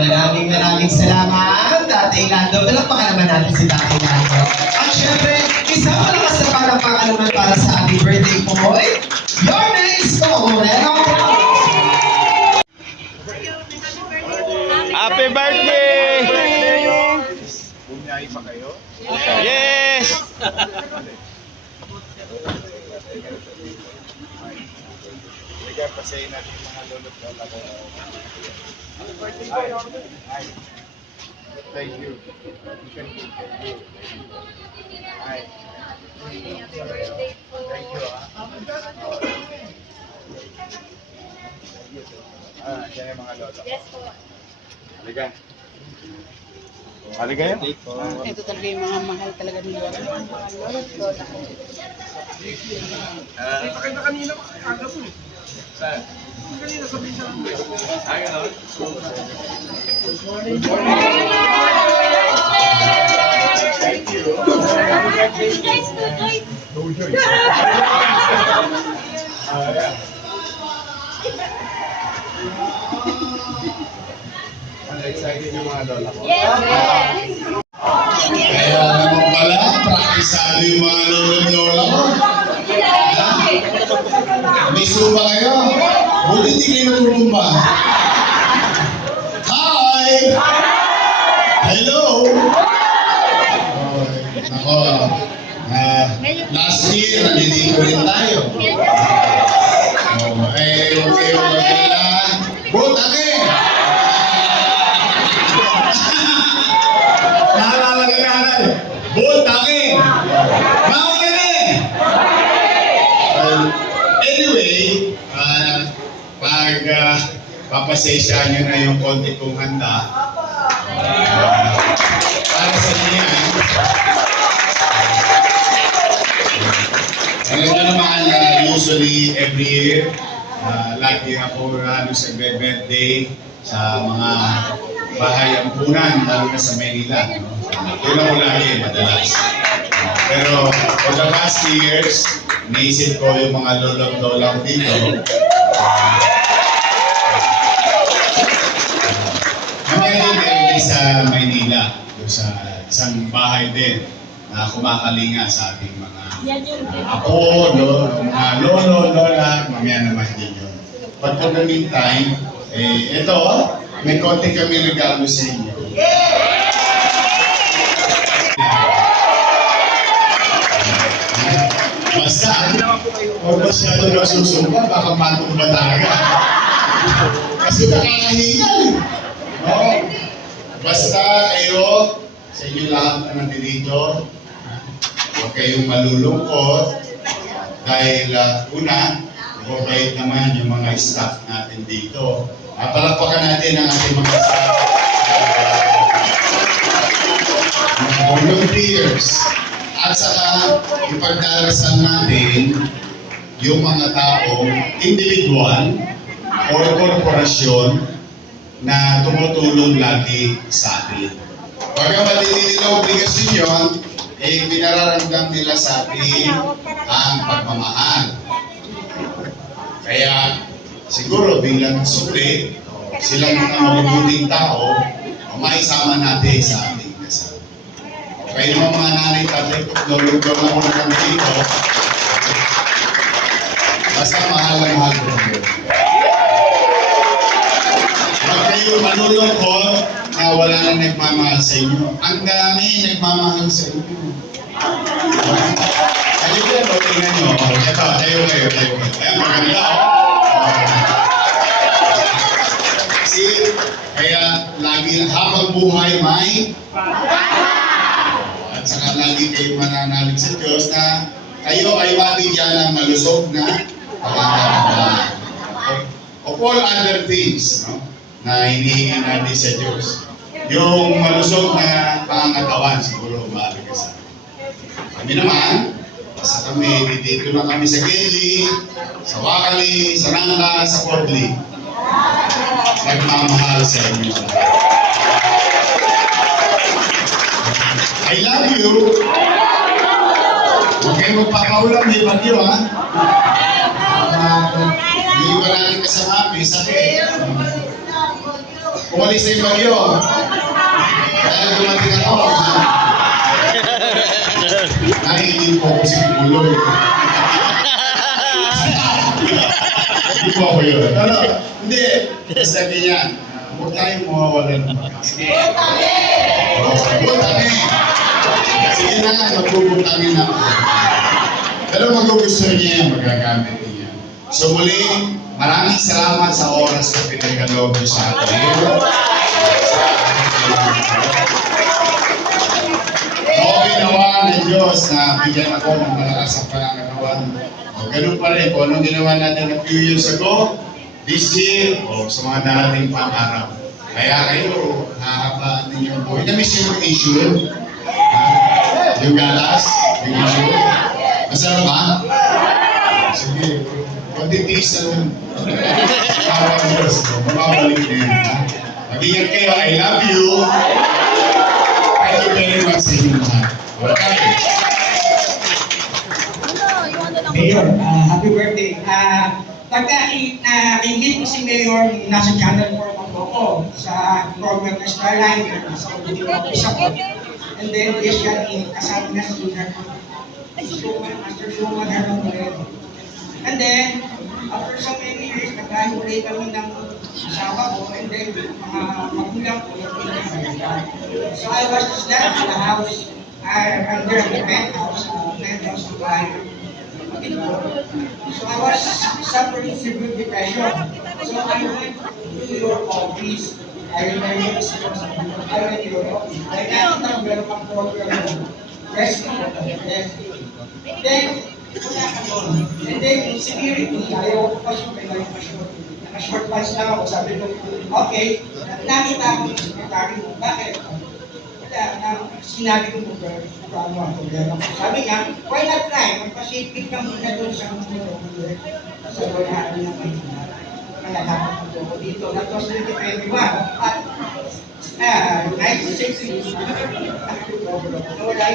Maraming salamat, Tatay Lando. Palakpakan naman natin si Tatay Lando. At syempre, isang malakas na palakpakan naman para sa happy birthday boy, your next Moreno. Happy birthday! Bumiyahe pa kayo? Yes! Bigyan pa sa natin yung mga lulot na ako. Ay. Thank you. Ay. Thank you. Yan yung mga lolo. Yes po. Halika. Halika yun? Ito talaga yung mga mahal talaga ni Lola. Lola. Nakita kanina aga po eh. Saan? Kanina sabihin siya lang. Ay, gano'n? Thank you. Tujoy. Excited yung mga lola ko. Kaya naman pala, praktisado yung mga lolo-lola ko. May sumba kayo. Buti hindi kayo nagpumba. Hi! Hello! Ako, last year, nandito rin tayo. Huwag kayo magkala. Butake! Butake! Bakit kami? Anyway, papasensya nyo na yung konti kong handa. Para sa inyo yan. Ito naman, usually every year, lagi ako sa birthday sa mga bahay ampunan, lalo na sa Manila. Yun ako lagi, madalas. Pero for the past years, naisip ko yung mga lolo-lola ko dito. Ngayon din sa Maynila, sa isang bahay din na kumakalinga sa ating mga apo, mga lolo, lola, mamaya naman din yun. But for the meantime, ito, may konti kami regalo sa inyo. Basta, huwag masyado nagsusumpa, baka matumba talaga. Kasi nakakahingal eh. No? Basta kayo, sa inyo lahat na nandito, huwag kayong malulungkot dahil una, mababait naman yung mga staff natin dito. Palakpakan natin ang ating mga staff. Mga volunteers. At saka, ipagdarasal natin yung mga taong individual o korporasyon na tumutulong lagi sa atin. Pagkamat hindi nila obligasyon yun, pinararamdam nila sa atin ang pagmamahal. Kaya, siguro bilang sukli, silang mga mabubuting tao, maisama natin sa ating kasal. Kaya naman mga nanay, tatay, lulugdong ako na kami dito. Basta mahal ko kayo. Huwag kayo manulungkot na wala na nagmamahal sa inyo. Ang dami nagmamahal sa inyo. Halika po, tingnan nyo. Ito, tayo kayo. Kaya maganda, kaya lagi habang buhay may at saka lagi kayo mananalig sa Diyos na kayo ay mabigyan ng malusog na pagkakaroon. Of all other things, no, na hinihingi natin sa Diyos. Yung malusog na pangangatawan, siguro mahalaga sa akin. Kami naman, basta kami, dito na kami sa Gili, sa Wakali, sa Nangka, sa Portly. Nagmamahal sa inyo. I love you. Huwag kayo magpapaulam, may bagyo ha. Hindi ba natin kasama, may sakit. umalis na yung bagyo. Kaya dumating ako. Naiinip po ako si Kibuloy. Hindi po ako yun. Ano? Hindi. Sabi niya, huwag tayong mawawala ng pag-asa. Butangin. Sige na nga, magbubutangin ako. Pero magugustuhan niya yan, magagamit niya. So muli, maraming salamat sa oras na pinagkaloob niyo sa atin. Okay nawa ng Diyos na bigyan ako ng malakas ang pangangatawan. O ganun pa rin, kung anong ginawa natin a few years ago, this year, o sa mga darating pang araw. Kaya kayo, hahabaan ninyo po. Namiss yung issue. Yung galas, yung issue. Masarap ba? Sige, pagtitiis na lang. Tawa ng Diyos, mababalik na yan. Mag-ingat kayo, I love you. Thank you very much sa inyo lahat. Okay. Mayor, happy birthday. Nag-invite ko si Mayor nasa Channel 4 ako sa program ng Starline sa audio ako sa ko. And then, yes, yan, kasama na si Master Schumann Herman Moreno. And then, after so many years, nagkahiwalay kami ng asawa ko, and then, mga magulang ko, so I was just left in the house, I'm there in the penthouse ng bahay. So I was suffering severe depression. So I went to your office. I remember I went to your office. I nakita meron kang program. Rescue. Then, wala ka doon. And then, yung security, ayaw ko pa siya, may naka-short. Naka-short pants lang ako. Sabi ko, okay, nakita ako yung secretary mo. Bakit? Sinabi ko po, paano ako yan. Sabi niya, why not try? Magpa-safety ka muna doon sa wala na may kaya dapat ako dito. That was 2021. At, nice to see you. Wala